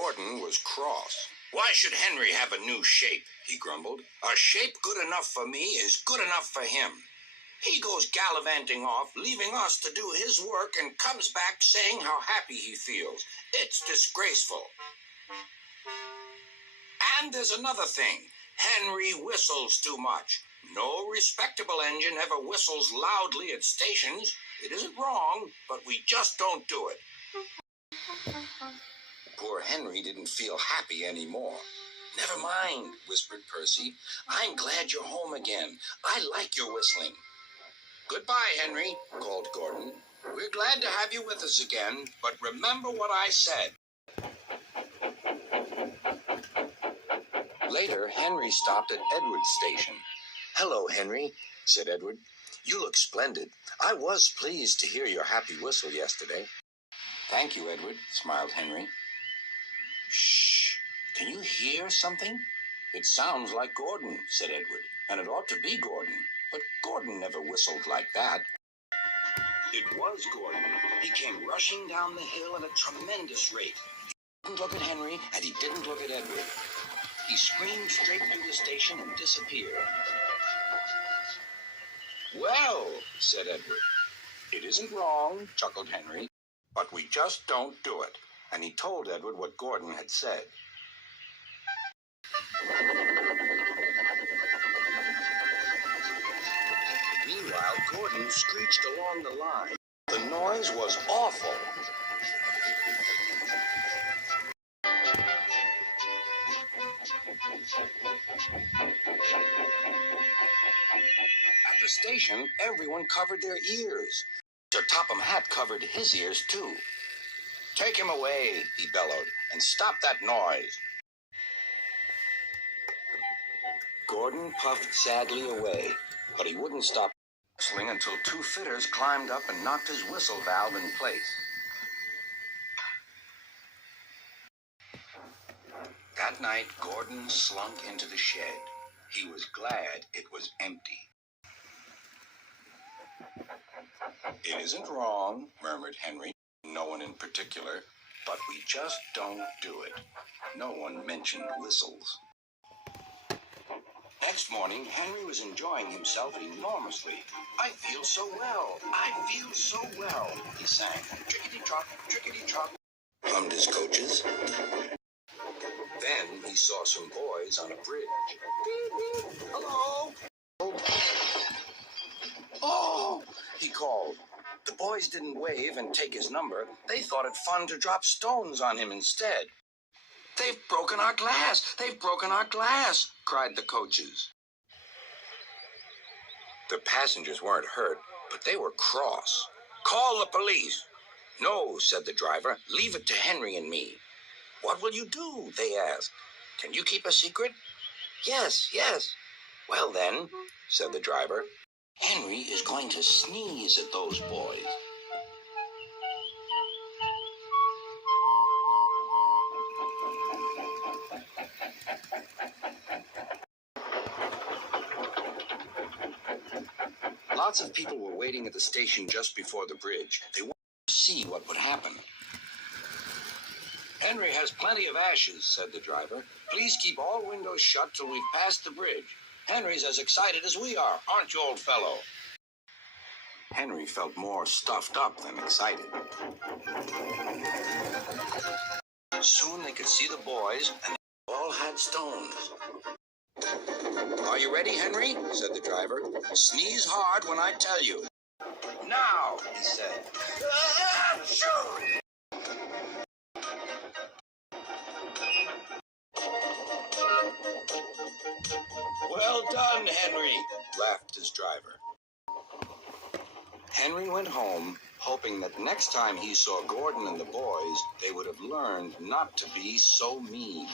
Gordon was cross. "Why should Henry have a new shape?" he grumbled. "A shape good enough for me is good enough for him. He goes gallivanting off, leaving us to do his work, and comes back saying how happy he feels. It's disgraceful. And there's another thing. Henry whistles too much. No respectable engine ever whistles loudly at stations. It isn't wrong, but we just don't do it." Poor Henry didn't feel happy anymore. "Never mind," whispered Percy. "I'm glad you're home again. I like your whistling." "Goodbye, Henry," called Gordon. "We're glad to have you with us again, but remember what I said." Later, Henry stopped at Edward's station. "Hello, Henry," said Edward. "You look splendid. I was pleased to hear your happy whistle yesterday." "Thank you, Edward," smiled Henry. "Shh! Can you hear something?" "It sounds like Gordon," said Edward, "and it ought to be Gordon. But Gordon never whistled like that." It was Gordon. He came rushing down the hill at a tremendous rate. He didn't look at Henry, and he didn't look at Edward. He screamed straight through the station and disappeared. "Well," said Edward. "It isn't wrong," chuckled Henry, "but we just don't do it." And he told Edward what Gordon had said. Meanwhile, Gordon screeched along the line. The noise was awful. At the station, everyone covered their ears. Sir Topham Hatt covered his ears, too. "Take him away," he bellowed, "and stop that noise." Gordon puffed sadly away, but he wouldn't stop whistling until two fitters climbed up and knocked his whistle valve in place. That night, Gordon slunk into the shed. He was glad it was empty. "It isn't wrong," murmured Henry, "no one in particular, but we just don't do it." No one mentioned whistles. Next morning, Henry was enjoying himself enormously. "I feel so well, I feel so well," he sang. "Trickety-trot, trickety-trot," hummed his coaches. Then he saw some boys on a bridge. "Beep, beep, hello." "Oh," he called. The boys didn't wave and take his number. They thought it fun to drop stones on him instead. "They've broken our glass! They've broken our glass!" cried the coaches. The passengers weren't hurt, but they were cross. "Call the police." "No," said the driver. "Leave it to Henry and me." "What will you do?" they asked. "Can you keep a secret?" "Yes, yes." "Well then," said the driver, "Henry is going to sneeze at those boys." Lots of people were waiting at the station just before the bridge. They wanted to see what would happen. "Henry has plenty of ashes," said the driver. "Please keep all windows shut till we've passed the bridge. Henry's as excited as we are, aren't you, old fellow?" Henry felt more stuffed up than excited. Soon they could see the boys, and they all had stones. "Are you ready, Henry?" said the driver. "Sneeze hard when I tell you." "Now," he said. Shoo! "Well done, Henry," laughed his driver. Henry went home, hoping that next time he saw Gordon and the boys, they would have learned not to be so mean.